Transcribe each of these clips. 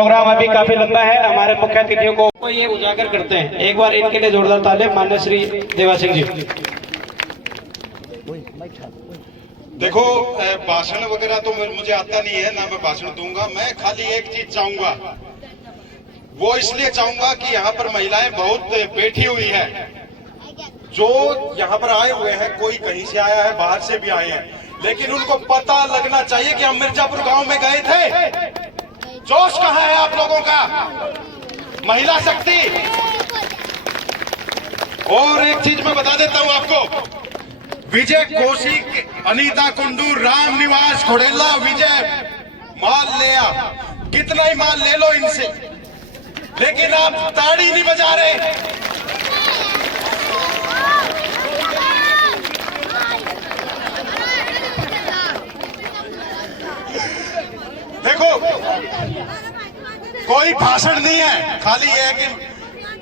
Programme अभी काफी लंबा है। हमारे मुख्य अतिथियों को ये उजागर करते हैं। एक बार इनके लिए जोरदार तालियां। मान्य श्री देवा सिंह जी। देखो, भाषण वगैरह तो मुझे आता नहीं है, ना मैं भाषण दूंगा। मैं खाली एक चीज चाहूंगा, वो इसलिए चाहूंगा कि यहाँ पर महिलाएं बहुत बैठी हुई है। जो यहाँ पर आए हुए हैं, कोई कहीं से आया है, बाहर से भी आए हैं, लेकिन उनको पता लगना चाहिए कि हम मिर्जापुर गांव में गए थे। जोश कहाँ है आप लोगों का? महिला शक्ति। और एक चीज मैं बता देता हूं आपको, विजय कौशिक, अनीता कुंडू, राम निवास घोड़ेला, विजय माल्या, कितना ही माल ले लो इनसे, लेकिन आप ताड़ी नहीं बजा रहे। देखो, कोई भाषण नहीं है, खाली ये है कि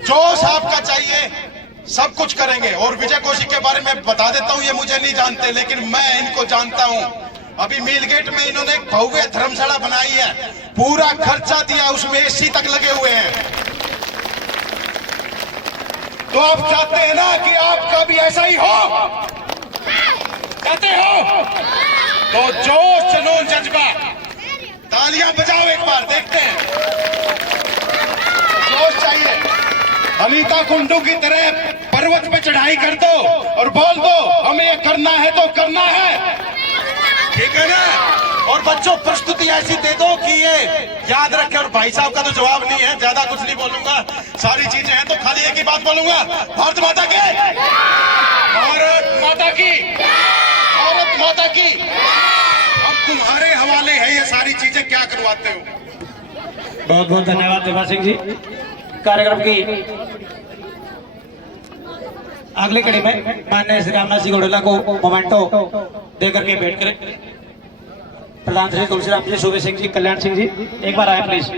जोश आपका चाहिए, सब कुछ करेंगे। और विजय कौशिक के बारे में बता देता हूं, ये मुझे नहीं जानते, लेकिन मैं इनको जानता हूं। अभी मीलगेट में इन्होंने एक भव्य धर्मशाला बनाई है, पूरा खर्चा दिया, उसमें एसी तक लगे हुए हैं। तो आप चाहते हैं ना कि आपका भी ऐसा ही हो? चाहते हो? तो जोश, जुनून, जज्बा, तालियां बजाओ एक बार, देखते हैं। जोश चाहिए। अनीता कुंडू की तरह पर्वत पे चढ़ाई कर दो और बोल दो हमें ये करना है तो करना है, ठीक है ना? और बच्चों, प्रस्तुति ऐसी दे दो कि ये याद रखे। और भाई साहब का तो जवाब नहीं है, ज्यादा कुछ नहीं बोलूंगा, सारी चीजें हैं, तो खाली एक ही बात बोलूंगा, भारत माता की, भारत माता की, भारत माता की। अब तुम्हारे हवाले है ये सारी चीजें, क्या करवाते हो। बहुत बहुत धन्यवाद देवा सिंह जी। कार्यक्रम की अगली कड़ी में माननीय श्री रामनाथ सिंह घोड़ेला को मोमेंटो देकर के भेंट करें। प्रधान श्री तुलसीराम जी, सूबे सिंह जी, कल्याण सिंह जी, एक बार आए प्लीज।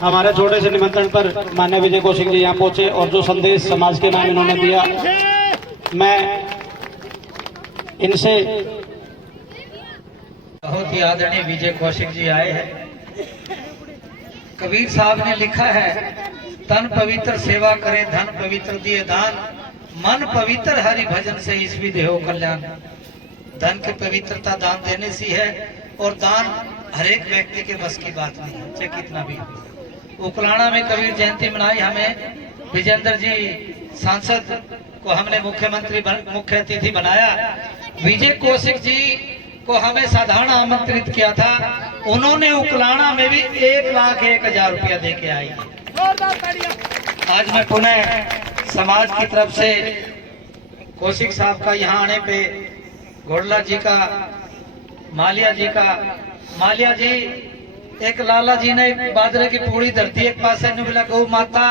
हमारे छोटे से निमंत्रण पर माननीय विजय कौशिक जी यहाँ पहुंचे और जो संदेश समाज के नाम इन्होंने दिया, मैं इनसे बहुत ही आदरणीय विजय कौशिक जी आए हैं। कबीर साहब ने लिखा है, तन पवित्र सेवा करे, धन पवित्र दिए दान, मन पवित्र हरि भजन से ईश्वी देहो कल्याण। धन की पवित्रता दान देने से है, और दान हर एक व्यक्ति के बस की बात नहीं है, चाहे कितना भी। उकलाना में कबीर जयंती मनाई, हमें विजेंद्र जी सांसद को हमने मुख्य अतिथि बनाया। विजय कौशिक जी को हमें साधारण आमंत्रित किया था, उन्होंने उकलाना में भी 1,01,000 रुपया दे के आई। आज मैं पुनः समाज की तरफ से कौशिक साहब का यहाँ आने पे, घोड़ला जी का, मालिया जी, एक लाला जी ने बाजरे की पूरी धरती एक पास ने बोला, गौ माता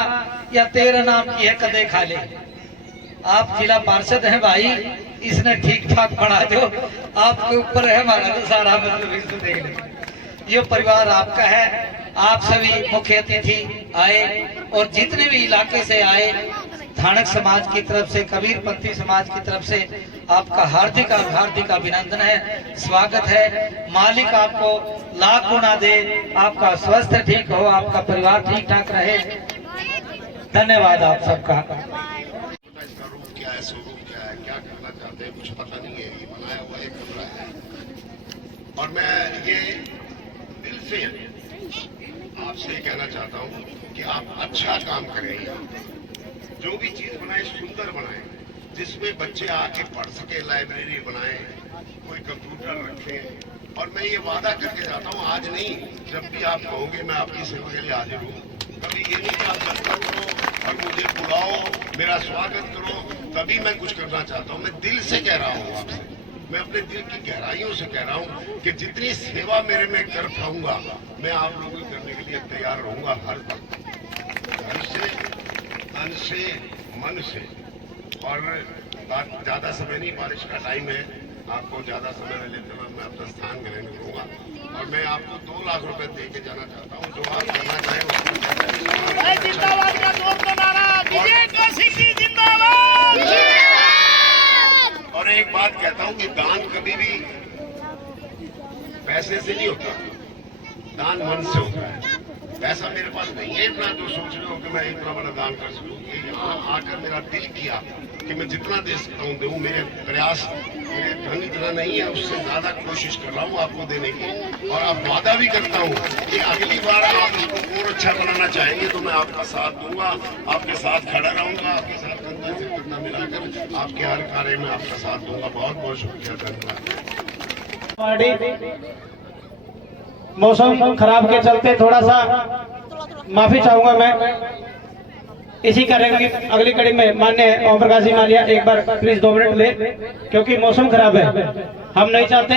या तेरा नाम की है, कदे खा ले। आप जिला पार्षद हैं भाई, इसने ठीक ठाक पढ़ा दो, आपके ऊपर है हमारा तो सारा, मतलब इसको देख ले। ये परिवार आपका है। आप सभी मुख्य अतिथि आए और जितने भी इलाके से आए, धानक समाज की तरफ से, कबीरपंथी समाज की तरफ से आपका हार्दिक अभिनंदन है, स्वागत है। मालिक आपको लाख गुना दे, आपका स्वास्थ्य ठीक हो, आपका परिवार ठीक ठाक रहे। धन्यवाद आप सबका। क्या है, स्वरूप क्या है, क्या करना चाहते हैं, कुछ पता नहीं है। ये बनाया हुआ एक कमरा है, और मैं ये दिल से आपसे कहना चाहता हूँ कि आप अच्छा काम करें। जो भी चीज बनाए सुंदर बनाए, जिसमें बच्चे आके पढ़ सके, लाइब्रेरी बनाए, कोई कंप्यूटर रखें। और मैं ये वादा करके जाता हूँ, आज नहीं, जब भी आप कहोगे मैं आपकी सेवा के लिए हाजिर हूँ। कभी ये नहीं कि आप दफ्तर करो और मुझे बुलाओ, मेरा स्वागत करो, तभी मैं कुछ करना चाहता हूँ। मैं दिल से कह रहा हूँ आपसे, मैं अपने दिल की गहराइयों से कह रहा हूँ कि जितनी सेवा मेरे में कर पाऊंगा, मैं आप लोगों को करने के लिए तैयार रहूंगा हर वक्त, घर से, तन से, मन से। और ज्यादा समय नहीं, बारिश का टाइम है, आपको ज्यादा समय न लेते हुए मैं अपना स्थान ग्रहण करूंगा। और मैं आपको 2 लाख रुपए दे के जाना चाहता हूँ, जो आप करना चाहें। और एक बात कहता हूँ कि दान कभी भी पैसे से नहीं होता, दान मन से होता है। पैसा मेरे पास नहीं है इतना जो सोच रहे हो कि मैं इतना बड़ा दान कर सकूं। ये यहाँ आकर मेरा दिल किया कि मैं जितना दे सकता हूँ दूँ। मेरे प्रयास, मेरे धन इतना नहीं है, उससे ज्यादा कोशिश कर रहा हूँ आपको देने की। और अब वादा भी करता हूँ कि अगली बार आप इसको और अच्छा बनाना चाहेंगे तो मैं आपका साथ दूंगा, आपके साथ खड़ा रहूंगा, आपके साथ कंधा से कंधा मिलाकर आपके हर कार्य में आपका साथ दूंगा। बहुत बहुत शुक्रिया, धन्यवाद। मौसम खराब के चलते थोड़ा सा माफी चाहूंगा मैं। इसी कार्यक्रम की अगली कड़ी में माननीय ओम प्रकाश जी मालिया एक बार प्लीज 2 मिनट ले, क्योंकि मौसम खराब है। हम नहीं चाहते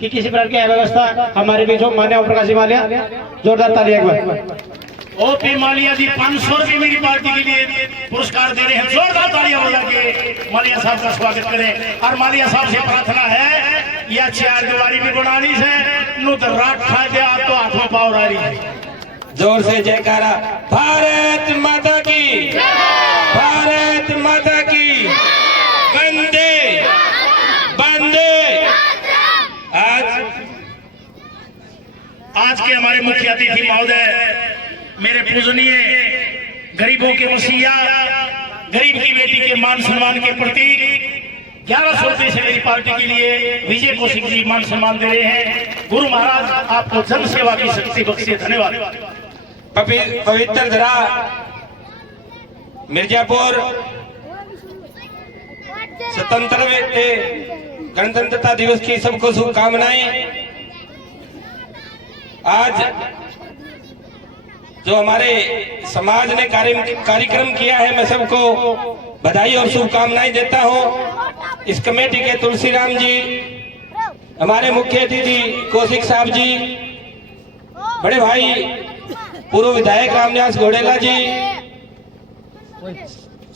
कि किसी प्रकार की अव्यवस्था हमारे बीच हो। माननीय ओम प्रकाश जी मालिया, जोरदार ताली एक बार। ओपी मालिया जी 500 रुपये मेरी पार्टी के लिए पुरस्कार दे रहे हैं। जोरदार तालियां बजा के मालिया साहब का स्वागत करें। और मालिया साहब से प्रार्थना है, यह 4 दीवारी भी बनानी है, नुत रात खा दे आप तो हाथ में पावर आ रही है। जोर से जयकारा, भारत माता की, भारत माता की, वंदे वंदे। आज के हमारे मुख्य अतिथि महोदय, मेरे पूजनीय गरीबों के मसीहा, गरीब की बेटी के मान सम्मान के प्रतीक 1100 रुपये से मेरी पार्टी के लिए विजय कौशिक जी मान सम्मान दे रहे हैं। गुरु महाराज आपको जन सेवा की शक्ति बख्शे। धन्यवाद। पवित्र धरा मिर्जापुर गणतंत्रता दिवस की सबको शुभकामनाएं। आज जो हमारे समाज ने कार्यक्रम किया है, मैं सबको बधाई और शुभकामनाएं देता हूं। इस कमेटी के तुलसीराम जी, हमारे मुख्य अतिथि कौशिक साहब जी, बड़े भाई पूर्व विधायक रामनिवास घोड़ेला जी,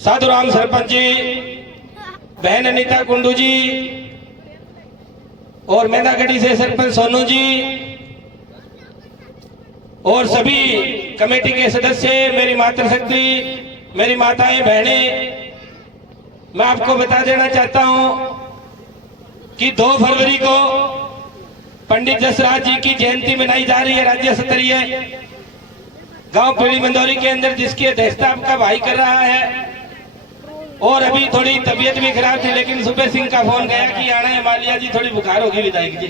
साधुराम सरपंच जी, बहन अनीता कुंडू जी और मेंदागढ़ी से सरपंच सोनू जी और सभी कमेटी के सदस्य, मेरी मातृशक्ति, मेरी माताएं बहनें, मैं आपको बता देना चाहता हूं कि 2 फरवरी को पंडित जसराज जी की जयंती मनाई जा रही है राज्य स्तरीय गांव पीली मंदौरी के अंदर, जिसकी अध्यक्षता आपका भाई कर रहा है। और अभी थोड़ी तबीयत भी खराब थी, लेकिन सुबह सिंह का फोन गया कि आना है मालिया जी, थोड़ी बुखार होगी विधायक जी।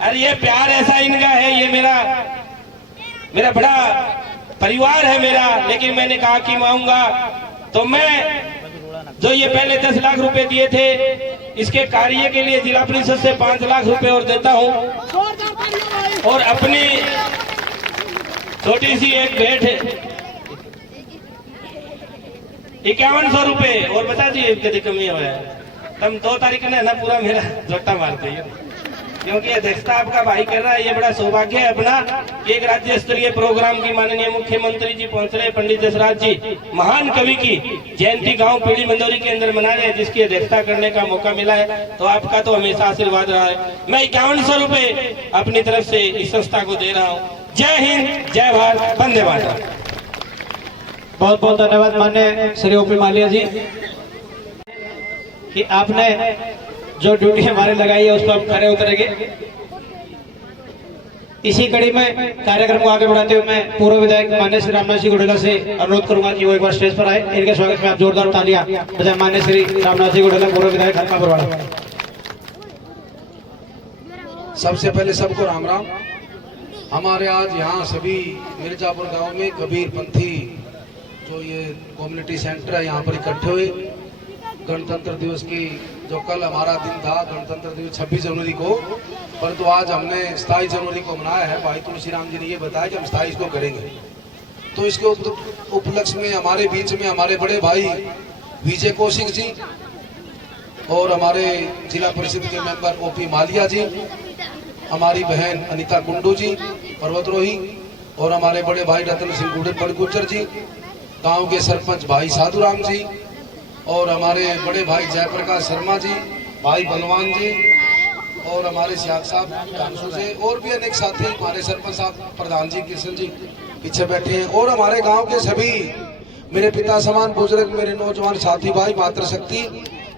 अरे ये प्यार ऐसा इनका है, ये मेरा बड़ा परिवार है मेरा। लेकिन मैंने कहा कि मैं आऊंगा तो मैं जो ये पहले 10 लाख रुपए दिए थे, इसके कार्य के लिए जिला परिषद से 5 लाख रुपए और देता हूं, और अपनी छोटी सी एक भेंट 5100 रुपए और बता दिए कभी कमी हुआ है। तम 2 तारीख ने ना पूरा मेरा जोटा मारते हैं, क्योंकि अध्यक्षता आपका भाई कर रहा है। ये बड़ा सौभाग्य है अपना, एक राज्य स्तरीय प्रोग्राम की माननीय मुख्यमंत्री जी पहुंच रहे, पंडित जसराज जी महान कवि की जयंती गांव पीली मंदौरी के अंदर मना रहे हैं, जिसकी अध्यक्षता करने का मौका मिला है। तो आपका तो हमेशा आशीर्वाद रहा है। मैं 5100 रुपए अपनी तरफ से इस संस्था को दे रहा हूँ। जय हिंद, जय भारत, वंदे मातरम। बहुत बहुत धन्यवाद माननीय श्री ओपी मालिया जी कि आपने जो ड्यूटी हमारे लगाई है उस पर हम खरे उतरेंगे। इसी कड़ी में कार्यक्रम को आगे बढ़ाते हुए मैं पूर्व विधायक माननीय श्री रामनाथ जी घोड़ेला से अनुरोध करूंगा कि वो एक बार स्टेज पर आए। इनके स्वागत में आप जोरदार तालियां बजाएं। माननीय श्री रामनाथ जी घोड़ेला, पूर्व विधायक हल्का बरवाड़ा। सबसे पहले सबको राम राम। हमारे आज यहाँ सभी मिर्जापुर गांव में कबीर पंथी जो ये कम्युनिटी सेंटर है, यहाँ पर इकट्ठे हुए गणतंत्र दिवस की, जो कल हमारा दिन था गणतंत्र दिवस 26 जनवरी को, परंतु आज हमने 27 जनवरी को मनाया है। भाई तुलसीराम जी ने ये बताया कि हम 27 को करेंगे। तो इसके उपलक्ष्य में हमारे बीच में हमारे बड़े भाई विजय कौशिक जी और हमारे जिला परिषद के मेंबर ओपी मालिया जी, हमारी बहन अनीता कुंडू जी पर्वतरोही, और हमारे बड़े भाई रतन सिंह गुर्जर जी, गांव के सरपंच भाई साधुराम जी, और हमारे बड़े भाई जयप्रकाश शर्मा जी, भाई बलवान जी, और हमारे सियाग साहब कानसू से, और भी अनेक साथी, हमारे सरपंच साहब प्रधान जी किशन जी पीछे बैठे हैं, और हमारे गांव के सभी मेरे पिता समान बुजुर्ग, मेरे नौजवान साथी भाई, मातृशक्ति,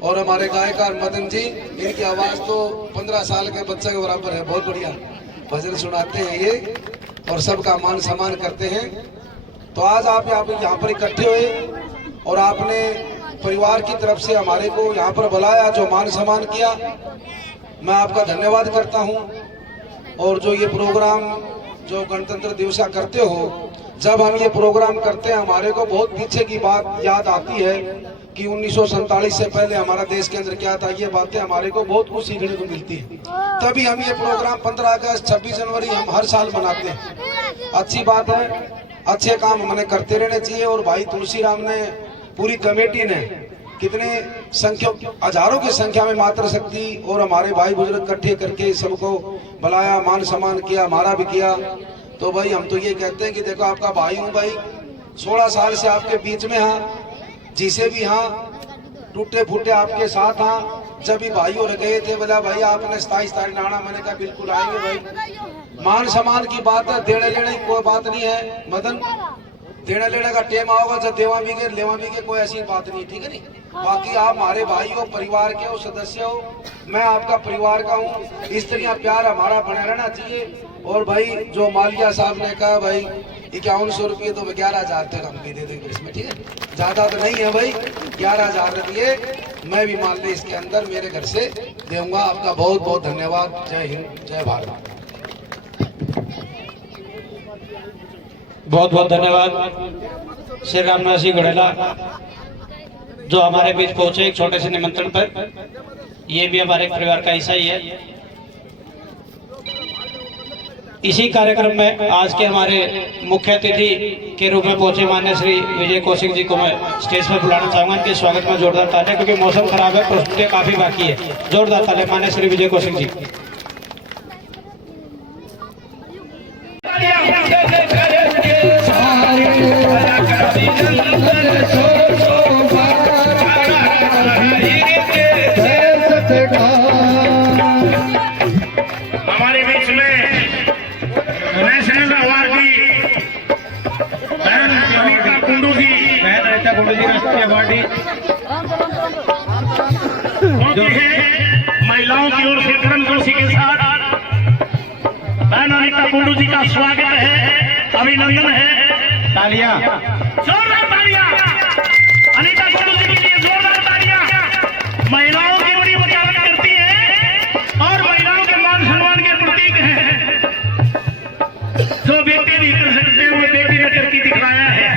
और हमारे गायकार मदन जी, इनकी आवाज तो 15 साल के बच्चे के बराबर है। बहुत बढ़िया भजन सुनाते हैं ये और सबका मान सम्मान करते हैं। तो आज आप यहाँ पर इकट्ठे हुए और आपने परिवार की तरफ से हमारे को यहाँ पर बुलाया, जो मान सम्मान किया, मैं आपका धन्यवाद करता हूँ। और जो ये प्रोग्राम जो गणतंत्र दिवस करते हो, जब हम ये प्रोग्राम करते हैं हमारे को बहुत पीछे की बात याद आती है कि 1947 से पहले हमारा देश के अंदर क्या था। ये बातें हमारे को बहुत कुछ सीखने को मिलती है। तभी हम ये प्रोग्राम 15 अगस्त 26 जनवरी हम हर साल मनाते हैं। अच्छी बात है, अच्छे काम हमने करते रहने चाहिए। और भाई तुलसीराम ने, पूरी कमेटी ने कितने हजारों की संख्या में मातृशक्ति और हमारे भाई बुजुर्ग इकट्ठे करके सबको बुलाया, मान सम्मान किया, हमारा भी किया। तो भाई हम तो ये कहते हैं कि देखो आपका भाई हूँ भाई, 16 साल से आपके बीच में हाँ, जिसे भी हाँ टूटे फूटे आपके साथ हाँ। जब भी भाई और गए थे बोला भाई आपने 27 तारीख आना, मैंने कहा बिल्कुल आएंगे भाई। मान सम्मान की बात है, देने लेने की कोई बात नहीं है मदन। देने लेने का टेम आओगा जब देवा भी के लेवा भी के, कोई ऐसी बात नहीं, ठीक है नहीं। बाकी आप हमारे भाई हो, परिवार के हो, सदस्य हो, मैं आपका परिवार का हूँ। इस तरह प्यार हमारा बना रहना चाहिए। और भाई जो मालिया साहब ने कहा भाई 5100 रुपये तो 11,000 तक हम भी दे देंगे इसमें, ठीक है, ज्यादा तो नहीं है भाई, 11,000 रुपये मैं भी मान ले इसके अंदर मेरे घर से दूंगा। आपका बहुत बहुत धन्यवाद। जय हिंद, जय भारत। बहुत बहुत धन्यवाद श्री रामनाथ सिंह घड़ेला जो हमारे बीच पहुंचे एक छोटे से निमंत्रण पर। ये भी हमारे परिवार का हिस्सा ही है। इसी कार्यक्रम में आज के हमारे मुख्य अतिथि के रूप में पहुंचे माननीय श्री विजय कौशिक जी को मैं स्टेज पर बुलाना चाहूंगा। इनके स्वागत में जोरदार तालियां, क्योंकि मौसम खराब है, प्रस्तुतियां काफी बाकी है। जोरदार तालियां माननीय श्री विजय कौशिक जी। हमारे बीच में नेशनल अवार्डी बहन अनीता कुंडू जी, राष्ट्रीय अवार्डी जो महिलाओं की ओर से करण जोशी के साथ बहन अनीता कुंडू जी का स्वागत है, अभिनंदन है। तालियां, जोरदार तालियां अनीता कुंडू जी के लिए, जोरदार तालियां। महिलाओं की बड़ी वकालत करती है और महिलाओं के मान सम्मान के प्रतीक है। जो बेटी नहीं कर सकते वो बेटी ने करके दिखलाया है।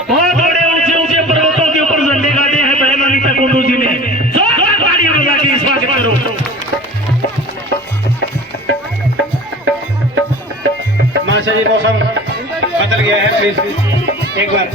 बहुत बड़े ऊंचे ऊंचे पर्वतों के ऊपर झंडे गाड़े हैं बहन अनीता कुंडू जी ने। जोरदार तालियां बजा के स्वागत करो। माशा जी मौसम बदल गया है, प्लीज एक बार।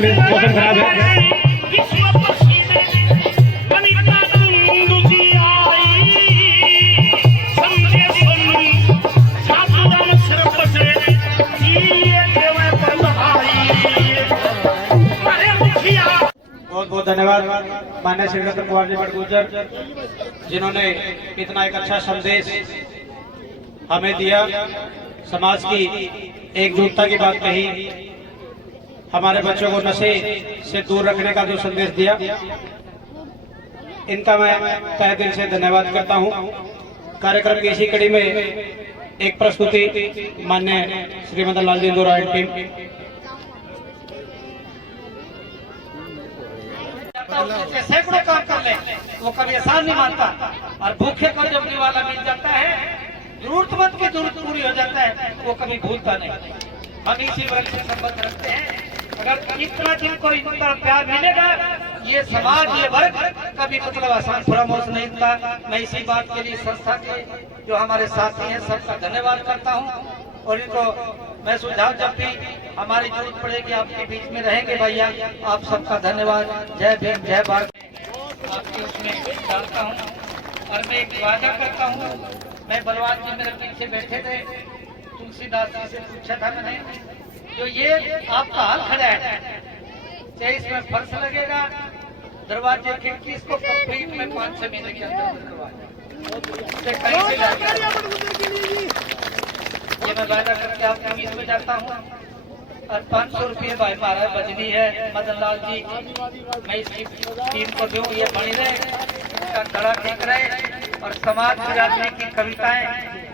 मौसम खराब है। बहुत बहुत धन्यवाद माननीय श्री नरेंद्र कुमार जी बड़गुजर, जिन्होंने इतना एक अच्छा संदेश हमें दिया, समाज की एकजुटता की बात कही, हमारे बच्चों को नशे से दूर रखने का जो संदेश दिया। इनका मैं तहे दिल से धन्यवाद करता हूँ। कार्यक्रम की इसी कड़ी में एक प्रस्तुति माननीय श्री मदन लाल जी इंदौरा एंड टीम। सैकड़ों काम कर ले वो कभी एहसान नहीं मानता, और भूखे को जब निवाला मिल जाता है, जरूरतमंद की जरूरत पूरी हो जाता है, वो कभी भूलता नहीं। हम इसी वर्ग से संबंध रखते हैं। अगर इतना जिनको इतना प्यार मिलेगा, ये समाज ये वर्ग कभी मतलब आसान फरामोश नहीं था। मैं इसी बात के लिए संस्था के जो हमारे साथी हैं सबका धन्यवाद करता हूँ, और इनको मैं सुझाव जब भी हमारी जरूरत पड़ेगी आपके बीच में रहेंगे भैया। आप सबका धन्यवाद। जय भीम जय भारत। आपके उसमें डालता हूँ, और मैं एक वादा करता हूँ। मैं बलवान जी मेरे पीछे बैठे थे, तुलसीदास जी से पूछा था मैंने, जो ये आपका हाल खड़ा है, चाहे इसमें फर्श लगेगा, दरवाजे खिड़की, इसको कंप्लीट में 5-6 महीने के अंदर करवाया। ये मैं वादा करके आपके बीच में जाता हूँ। और 500 रुपये भाई महाराज बजनी है मदन लाल जी, मैं इसकी टीम को दूँ, ये बनी रहे, इसका खड़ा ठीक रहे, और समाज बिरादरी की कविताएं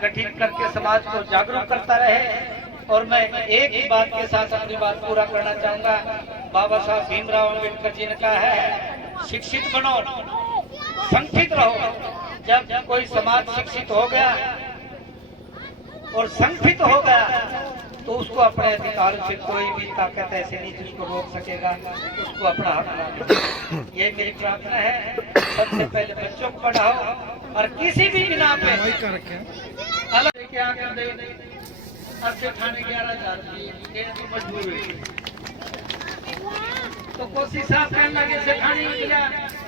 गठित करके समाज को जागरूक करता रहे। और मैं एक ही बात के साथ अपनी बात पूरा करना चाहूँगा। बाबा साहब भीमराव अम्बेडकर जी ने कहा है, शिक्षित बनो, संगठित रहो। जब कोई समाज शिक्षित हो गया और संगठित हो गया, तो उसको अपने अधिकार से कोई भी ताकत ऐसे नहीं जिसको रोक सकेगा, उसको अपना हक मांगे। ये मेरी प्रार्थना है। सबसे पहले बच्चों को पढ़ाओ, और किसी भी बिना पे अलग क्या कर दे, अच्छे खाने 11,000 तो मजबूर हुई, तो कोशिश साहब कहने लगे से खाने मिला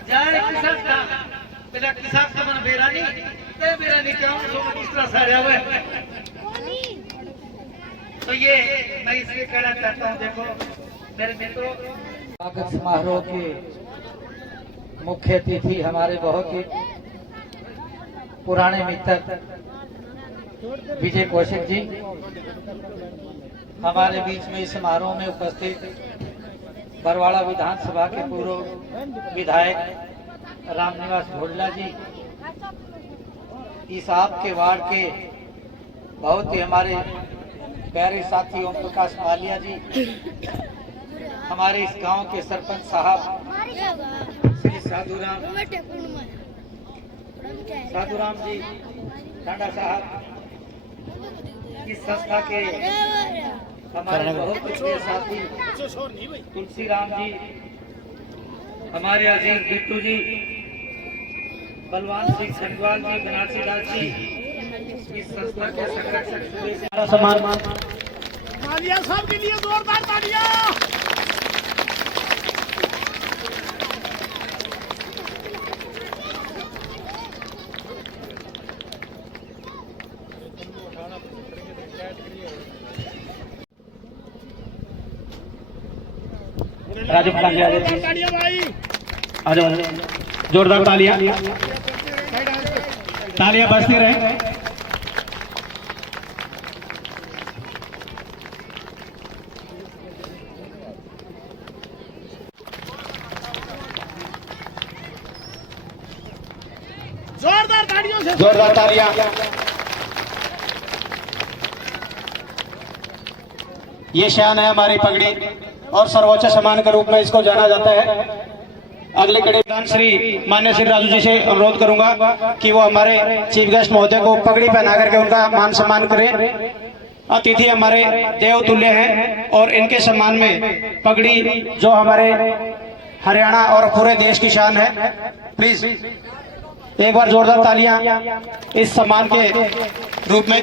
जाए किसान का पहला किसान का मन बेरानी क्या दूसरा सारा हुआ। तो ये मैं इसलिए कहना चाहता हूँ, देखो मेरे मित्रों, स्वागत समारोह के मुख्य अतिथि हमारे बहुत ही पुराने मित्र विजय कौशिक जी हमारे बीच में इस समारोह में उपस्थित बरवाड़ा विधानसभा के पूर्व विधायक रामनिवास भोजला जी, इस आपके वार्ड के बहुत ही हमारे प्यारे साथी ओम प्रकाश मालिया जी, हमारे इस गांव के सरपंच साहब श्री साधुराम जी टांडा साहब, इस संस्था के हमारे बहुत प्रिय साथी तुलसी राम जी, हमारे अजीज बिट्टू जी, बलवान सिंह खंडवाल जी, बनारसी दास जी, इस संस्था के संरक्षक सम्मान मालिया साहब के लिए जोरदार तालियां। राजू प्रधान जी आ जाओ, जोरदार तालियां बजती रहे। जोरदार तालियों से जोरदार तालियां। ये शान है हमारी पगड़ी, और सर्वोच्च सम्मान के रूप में इसको जाना जाता है। अगले कड़ी श्री मान्य श्री राजू जी से अनुरोध करूंगा कि वो हमारे चीफ गेस्ट महोदय को पगड़ी पहना करके उनका मान सम्मान करें। अतिथि हमारे देव तुल्य हैं, और इनके सम्मान में पगड़ी जो हमारे हरियाणा और पूरे देश की शान है। प्लीज एक बार जोरदार तालियां इस सम्मान के रूप में।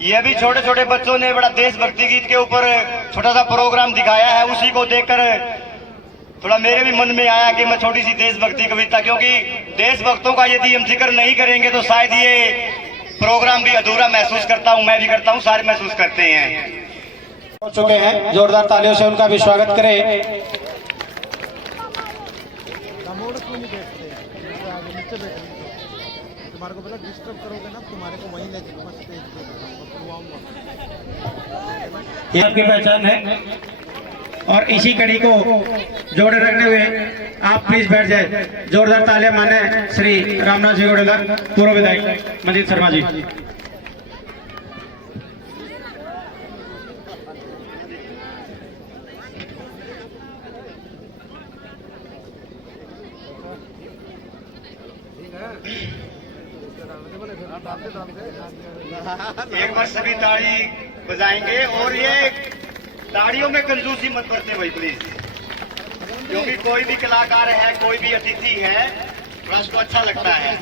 ये भी छोटे छोटे बच्चों ने बड़ा देशभक्ति गीत के ऊपर छोटा सा प्रोग्राम दिखाया है। उसी को देखकर थोड़ा मेरे भी मन में आया कि मैं छोटी सी देशभक्ति कविता, क्योंकि देशभक्तों का यदि हम जिक्र नहीं करेंगे तो शायद ये प्रोग्राम भी अधूरा महसूस करता हूं, मैं भी करता हूं, सारे महसूस करते हैं। हो चुके हैं, जोरदार तालियों से उनका भी स्वागत करें। तुम्हारे को बोला डिस्टर्ब करोगे ना तुम्हारे को वहीं ले चलूंगा स्टेज पे बुलवाऊंगा। ये आपकी पहचान है और इसी कड़ी को जोड़े रखने हुए आप प्लीज बैठ जाए। जोरदार तालियां माने श्री रामनाथ जी गोडेला, पूर्व विधायक मंजीत शर्मा जी। एक बार सभी ताड़ी बजाएंगे और ये ताड़ियों में कंजूसी मत करते भाई प्लीज, क्योंकि कोई भी कलाकार है, कोई भी अतिथि है, थोड़ा उसको अच्छा लगता है।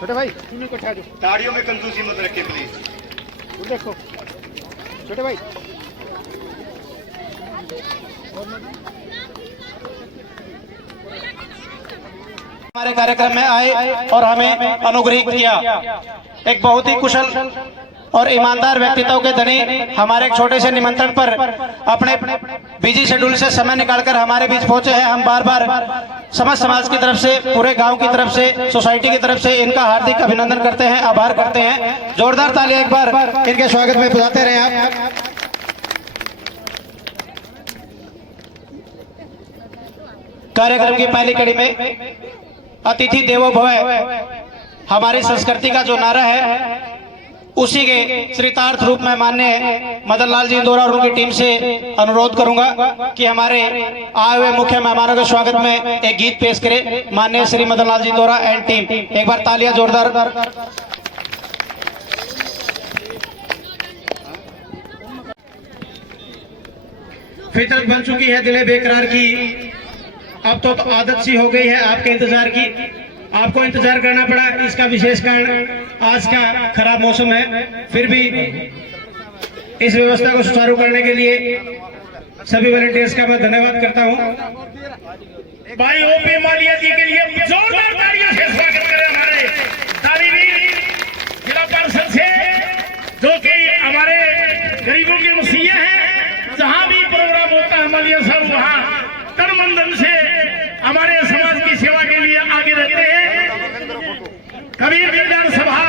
छोटे भाई सुनिए को उठा दो, ताड़ियों में कंजूसी मत रखे प्लीज। देखो छोटे भाई हमारे कार्यक्रम में आए और हमें अनुग्रहित किया। एक बहुत ही कुशल और ईमानदार व्यक्तित्व के धनी हमारे एक छोटे से निमंत्रण पर अपने बिजी शेड्यूल से समय निकालकर हमारे बीच पहुंचे हैं। हम बार बार समस्त समाज की तरफ से, पूरे गांव की तरफ से, सोसाइटी की तरफ से इनका हार्दिक अभिनंदन करते हैं, आभार करते हैं। जोरदार तालियां एक बार इनके स्वागत में बजाते रहे आप। कार्यक्रम की पहली कड़ी में अतिथि देवो भव हमारी संस्कृति का जो नारा है उसी के चरितार्थ रूप में माननीय मदन लाल जी इंदौरा और उनकी टीम से अनुरोध करूंगा कि हमारे आए हुए मुख्य मेहमानों के स्वागत में एक गीत पेश करें माननीय श्री मदन लाल जी इंदौरा एंड टीम। एक बार तालियां जोरदार। फितरत बन चुकी है दिले बेकरार की, अब तो आदत सी हो गई है आपके इंतजार की। आपको इंतजार करना पड़ा, इसका विशेष कारण आज का खराब मौसम है। फिर भी इस व्यवस्था को सुचारू करने के लिए सभी वॉलंटियर्स का मैं धन्यवाद करता हूं। भाई ओपी मालिया जी के लिए जोरदार तालियों से स्वागत करें हमारे तालीमी जिला परिषद से, जो कि हमारे गरीबों के मसीहा हैं। जहां भी प्रोग्राम होता है मालिया साहब वहां तन मन धन से हमारे समाज की सेवा के लिए आगे रहते हैं। कबीर विज्ञान सभा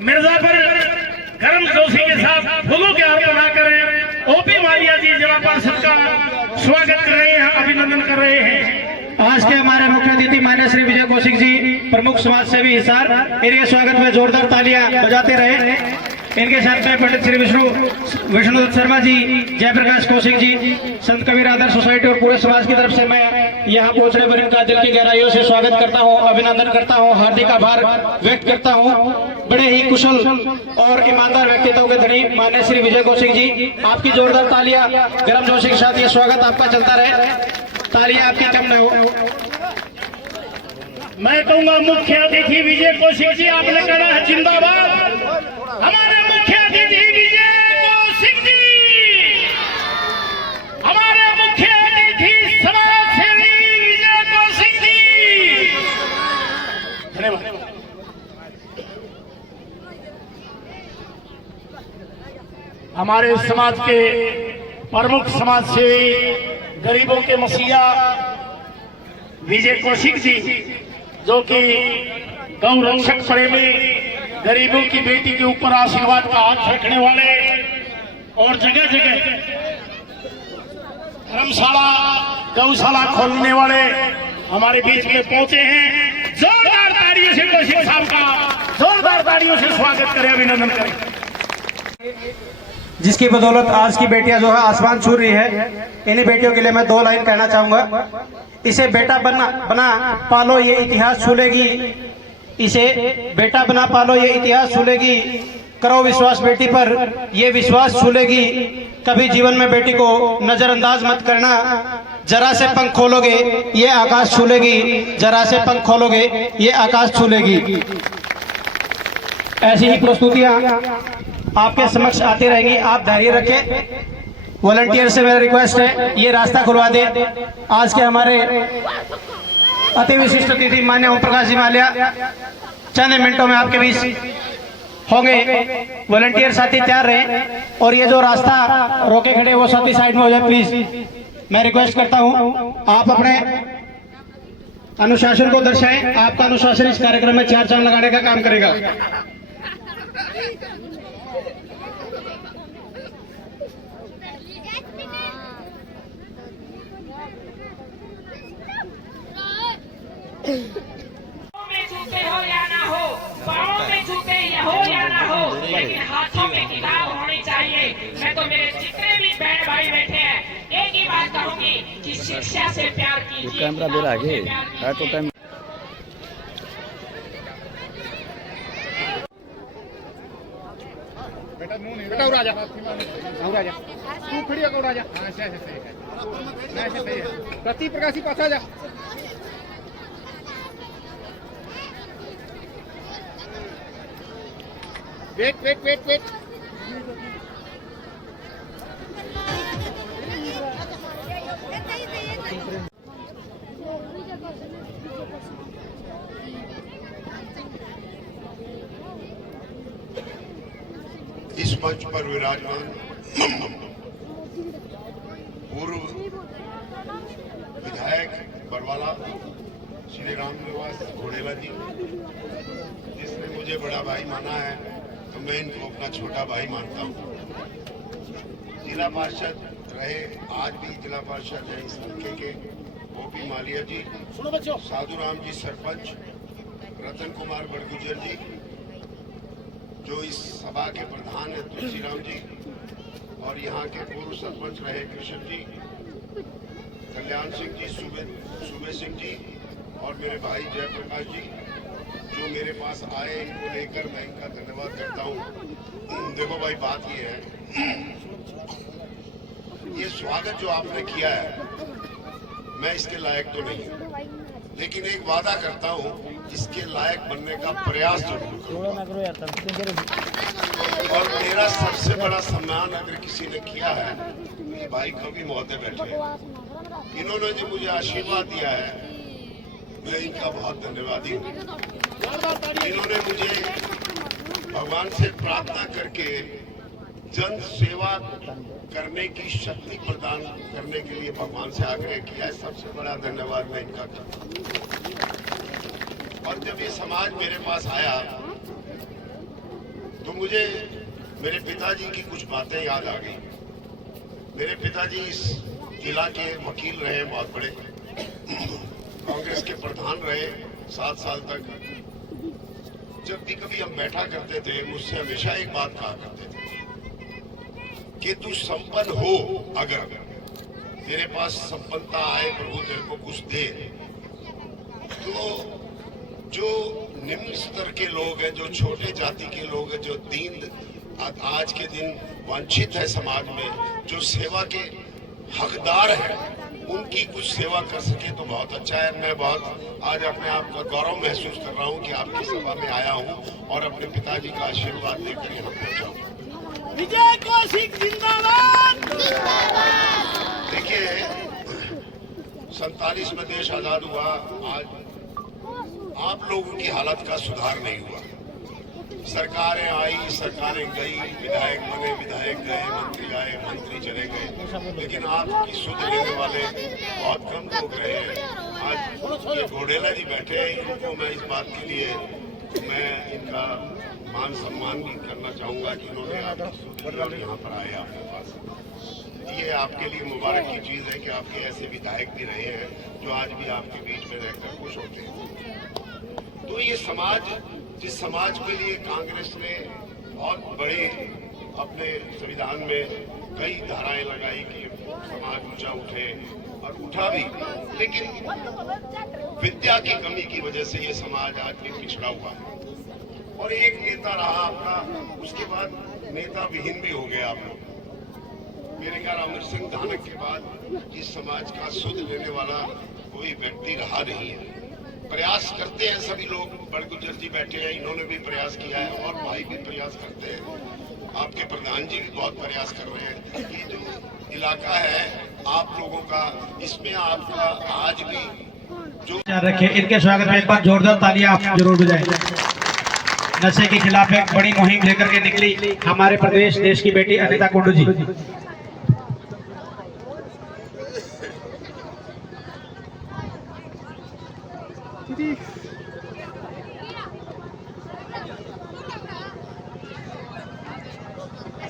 मिर्जापुर गरम जोशी के साथ फूलों के हार बनाकर ओपी मालिया जी जिला परिषद का स्वागत कर रहे हैं, अभिनंदन कर रहे हैं। आज के हमारे मुख्य अतिथि माननीय श्री विजय कौशिक जी, प्रमुख समाज सेवी हिसार, इनके स्वागत में जोरदार तालियां बजाते रहे। इनके साथ में पंडित श्री विष्णुदत्त शर्मा जी, जयप्रकाश कौशिक जी, संत कबीर आदर्श सोसाइटी और पूरे समाज की तरफ से मैं यहाँ पहुंचने पर इनका दिल की गहराइयों से स्वागत करता हूँ, अभिनंदन करता हूँ, हार्दिक आभार व्यक्त करता हूँ। बड़े ही कुशल और ईमानदार व्यक्तित्व के धनी माननीय श्री विजय कौशिक जी, आपकी जोरदार तालियां गर्म जोशी के साथ ये स्वागत आपका चलता रहे, तालियां आपकी कम न हो। मैं कहूंगा मुख्य अतिथि विजय कौशिक जी, आपने कहना है जिंदाबाद। हमारे मुख्य अतिथि विजय कौशिक जी, हमारे मुख्य अतिथि समाज सेवी विजय कौशिक जी, धन्यवाद। हमारे समाज के प्रमुख समाज सेवी, गरीबों के मसीहा विजय कौशिक जी, जो कि गौ रक्षक प्रेमी, गरीबों की बेटी के ऊपर आशीर्वाद का हाथ रखने वाले और जगह जगह धर्मशाला गौशाला खोलने वाले हमारे बीच में पहुंचे हैं। जोरदार तालियों से कौशिक साहब का जोरदार तालियों से स्वागत करें, अभिनंदन करें। जिसकी बदौलत आज की बेटियां जो है आसमान छू रही है, इन्हीं बेटियों के लिए मैं 2 लाइन कहना चाहूंगा। इसे बेटा बना पालो ये इतिहास छूलेगी, इसे बेटा बना पालो ये इतिहास छूलेगी, करो विश्वास बेटी पर ये विश्वास छूलेगी, कभी जीवन में बेटी को नजरअंदाज मत करना, जरा से पंख खोलोगे ये आकाश छूलेगी, जरा से पंख खोलोगे ये आकाश छूलेगी। ऐसी ही प्रस्तुतियां आपके समक्ष आती रहेंगी, आप धैर्य रखें। वॉलंटियर से मेरा रिक्वेस्ट है ये रास्ता खुलवा दे। आज के हमारे अति विशिष्ट अतिथि माननीय ओम प्रकाश जी माल्या चंद मिनटों में आपके बीच होंगे। वॉलंटियर साथी तैयार रहे और ये जो रास्ता रोके खड़े वो साथी साइड में हो जाए प्लीज, मैं रिक्वेस्ट करता हूं। आप अपने अनुशासन को दर्शाएं। आपका अनुशासन इस कार्यक्रम में 4 चांद लगाने का काम करेगा। में जूते हो या ना हो, पाँव में जूते हो या ना हो, लेकिन हाथों में किताब होनी चाहिए। मैं तो मेरे जितने भी बहन भाई बैठे हैं एक ही बात कहूंगी कि शिक्षा से प्यार कीजिए। कैमरा मेरा आगे है तो टाइम बेटा उड़ा जा तू खड़ी होकर उड़ा जा। हाँ ऐसे ऐसे सही है, ऐसे सही है। प्रति प्रकाशी पासा जा। Wait wait wait wait. इस मंच पर विराजमान पूर्व विधायक बरवाला श्री राम निवास घोड़ेला जी, जिसने मुझे बड़ा भाई माना है तो मैं इनको अपना छोटा भाई मानता हूँ। जिला पार्षद रहे, आज भी जिला पार्षद है इस हल्के के ओपी मालिया जी, साधु राम जी सरपंच, रतन कुमार बड़गुजर जी जो इस सभा के प्रधान है, तुलसीराम जी, और यहाँ के पूर्व सरपंच रहे कृष्ण जी, कल्याण सिंह जी, सुबे सिंह जी, और मेरे भाई जयप्रकाश जी जो मेरे पास आए, इनको लेकर मैं इनका धन्यवाद करता हूँ। देखो भाई, बात ये है, ये स्वागत जो आपने किया है मैं इसके लायक तो नहीं, लेकिन एक वादा करता हूँ इसके लायक बनने का प्रयास जरूर करूंगा। और मेरा सबसे बड़ा सम्मान अगर किसी ने किया है तो ये भाई कवि महोदय बैठे हैं। इन्होंने जो मुझे आशीर्वाद दिया है मैं इनका बहुत धन्यवादी हूँ। इन्होंने मुझे भगवान से प्रार्थना करके जन सेवा करने की शक्ति प्रदान करने के लिए भगवान से आग्रह किया है। सबसे बड़ा धन्यवाद मैं इनका करता हूँ। और जब ये समाज मेरे पास आया तो मुझे मेरे पिताजी की कुछ बातें याद आ गई। मेरे पिताजी इस जिला के वकील रहे, बहुत बड़े, कांग्रेस के प्रधान रहे 7 साल तक। जब भी कभी हम बैठा करते थे मुझसे हमेशा एक बात कहा करते थे कि तू संपन्न हो, अगर तेरे पास संपन्नता आए, प्रभु तेरे को कुछ दे, तो जो निम्न स्तर के लोग हैं, जो छोटे जाति के लोग हैं, जो दीन आज के दिन वंचित है समाज में, जो सेवा के हकदार हैं, उनकी कुछ सेवा कर सके तो बहुत अच्छा है। मैं बहुत आज अपने आप का गौरव महसूस कर रहा हूँ कि आपकी सभा में आया हूँ और अपने पिताजी का आशीर्वाद लेकर यहाँ पहुँचा हूँ। विजय कौशिक जिंदाबाद। देखिए, 47 में देश आजाद हुआ, आज आप लोगों की हालत का सुधार नहीं हुआ। सरकारें आई, सरकारें गई, विधायक बने, विधायक गए, मंत्री आए, मंत्री चले गए, लेकिन आपकी सुध लेने वाले बहुत कम लोग रहे हैं। आज ये घोड़ेला जी बैठे हैं, इनको मैं इस बात के लिए मैं इनका मान सम्मान भी करना चाहूँगा कि इन्होंने आपकी सुध लेकर यहाँ पर आए आपके पास। ये आपके लिए मुबारक की चीज़ है कि आपके ऐसे विधायक भी रहे हैं जो आज भी आपके बीच में रहकर खुश होते हैं। तो ये समाज, जिस समाज के लिए कांग्रेस ने बहुत बड़े अपने संविधान में कई धाराएं लगाई कि समाज ऊंचा उठे, और उठा भी, लेकिन विद्या की कमी की वजह से ये समाज आज भी पिछड़ा हुआ है। और एक नेता रहा आपका, उसके बाद नेता विहीन भी हो गए आप लोग। मेरे ख्याल अमर सिंह धानक के बाद इस समाज का सुध लेने वाला कोई व्यक्ति रहा नहीं है। प्रयास करते हैं सभी लोग, बड़गुजर जी बैठे हैं, इन्होंने भी प्रयास किया है और भाई भी प्रयास करते हैं। आपके प्रधान जी भी बहुत प्रयास कर रहे हैं। ये जो इलाका है आप लोगों का, इसमें आपका आज भी जो रखे, इनके स्वागत में एक बार जोरदार तालियां आप जरूर बजाएं। नशे के खिलाफ एक बड़ी मुहिम लेकर के निकली हमारे प्रदेश, देश की बेटी अनिता कुंडू जी।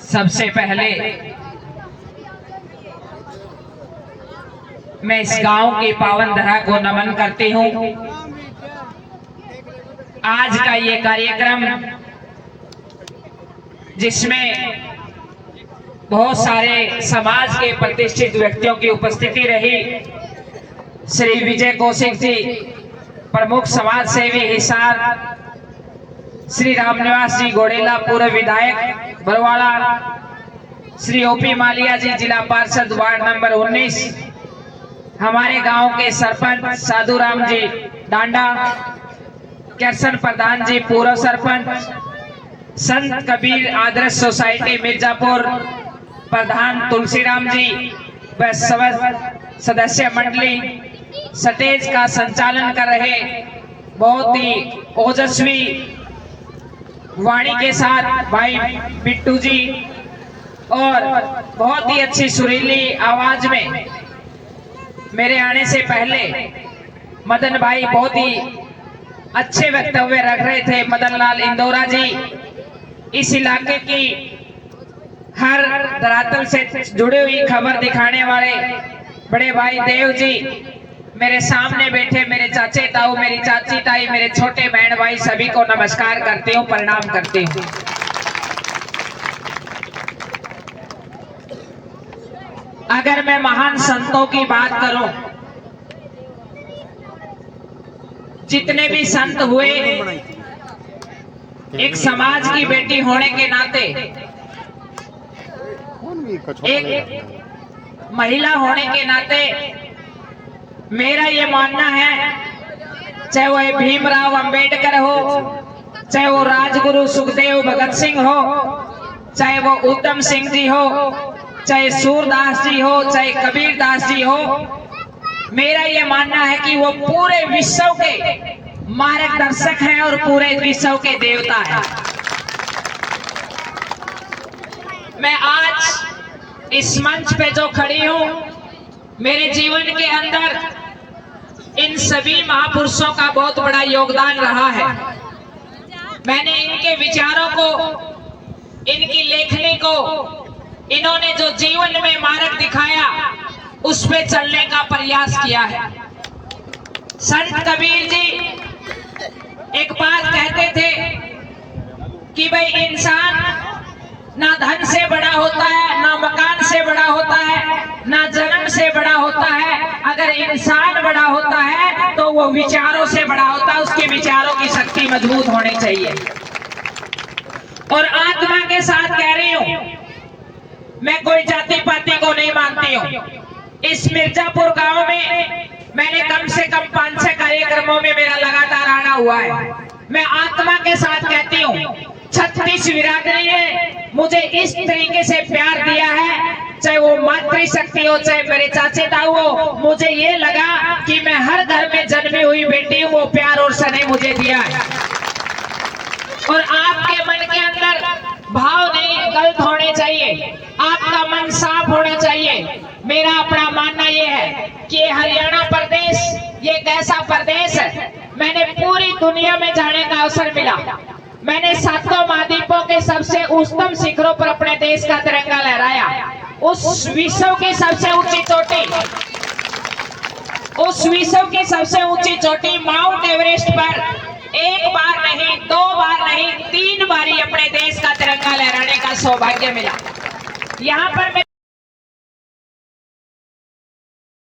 सबसे पहले मैं इस गांव की पावन धरा को नमन करती हूं। आज का ये कार्यक्रम जिसमें बहुत सारे समाज के प्रतिष्ठित व्यक्तियों की उपस्थिति रही, श्री विजय कौशिक जी प्रमुख समाज सेवी हिसार, श्री रामनिवास जी गोडेला पूर्व विधायक बरवाड़ा, श्री ओपी मालिया जी जिला पार्षद वार्ड नंबर 19, हमारे गांव के सरपंच साधु राम जी डांडा, कृष्ण प्रधान जी पूर्व सरपंच, संत कबीर आदर्श सोसाइटी मिर्जापुर प्रधान तुलसीराम जी व सदस्य मंडली, स्टेज का संचालन कर रहे बहुत ही ओजस्वी वाणी के साथ भाई बिट्टू जी, और बहुत ही अच्छी सुरीली आवाज में मेरे आने से पहले मदन भाई बहुत ही अच्छे वक्तव्य रख रहे थे। मदन लाल इंदौरा जी इस इलाके की हर धरातल से जुड़ी हुई खबर दिखाने वाले बड़े भाई देव जी, मेरे सामने बैठे मेरे चाचे ताऊ, मेरी चाची ताई, मेरे छोटे बहन भाई, सभी को नमस्कार करती हूँ, प्रणाम करती हूँ। अगर मैं महान संतों की बात करूं, जितने भी संत हुए, एक समाज की बेटी होने के नाते, एक महिला होने के नाते मेरा ये मानना है, चाहे वो भीमराव अंबेडकर हो, चाहे वो राजगुरु सुखदेव भगत सिंह हो, चाहे वो उत्तम सिंह जी हो, चाहे सूरदास जी हो, चाहे कबीर दास जी हो, मेरा ये मानना है कि वो पूरे विश्व के मार्गदर्शक हैं और पूरे विश्व के देवता हैं। मैं आज इस मंच पे जो खड़ी हूं, मेरे जीवन के अंदर इन सभी महापुरुषों का बहुत बड़ा योगदान रहा है। मैंने इनके विचारों को, इनकी लेखनी को, इन्होंने जो जीवन में मार्ग दिखाया, उस पे चलने का प्रयास किया है। संत कबीर जी एक बात कहते थे कि भाई इंसान ना धन से बड़ा होता है, ना मकान से बड़ा होता है, ना जन्म से बड़ा होता है। अगर इंसान बड़ा होता है तो वो विचारों से बड़ा होता है, उसके विचारों की शक्ति मजबूत होनी चाहिए। और आत्मा के साथ कह रही हूं, मैं कोई जाति पाति को नहीं मानती हूँ। इस मिर्जापुर गांव में मैंने कम से कम 5-6 कार्यक्रमों में मेरा लगातार आना हुआ है। मैं आत्मा के साथ कहती हूँ, 36 बिरादरी ने मुझे इस तरीके से प्यार दिया है, चाहे वो मातृशक्ति हो, चाहे मेरे चाचे ताऊ हो, मुझे ये लगा कि मैं हर घर में जन्मी हुई बेटी हूँ, वो प्यार और स्नेह मुझे दिया है। और आपके मन के अंदर भाव नहीं गलत होने चाहिए, आपका मन साफ होना चाहिए। मेरा अपना मानना ये है कि हरियाणा प्रदेश ये एक ऐसा प्रदेश है, मैंने पूरी दुनिया में जाने का अवसर मिला। मैंने 7 महाद्वीपों के सबसे उच्चतम शिखरों पर अपने देश का तिरंगा लहराया। उस विश्व की सबसे ऊंची चोटी, उस विश्व की सबसे ऊंची चोटी माउंट एवरेस्ट पर एक बार नहीं, 2 बार नहीं, 3 बारी अपने देश का तिरंगा लहराने का सौभाग्य मिला। यहाँ पर मैं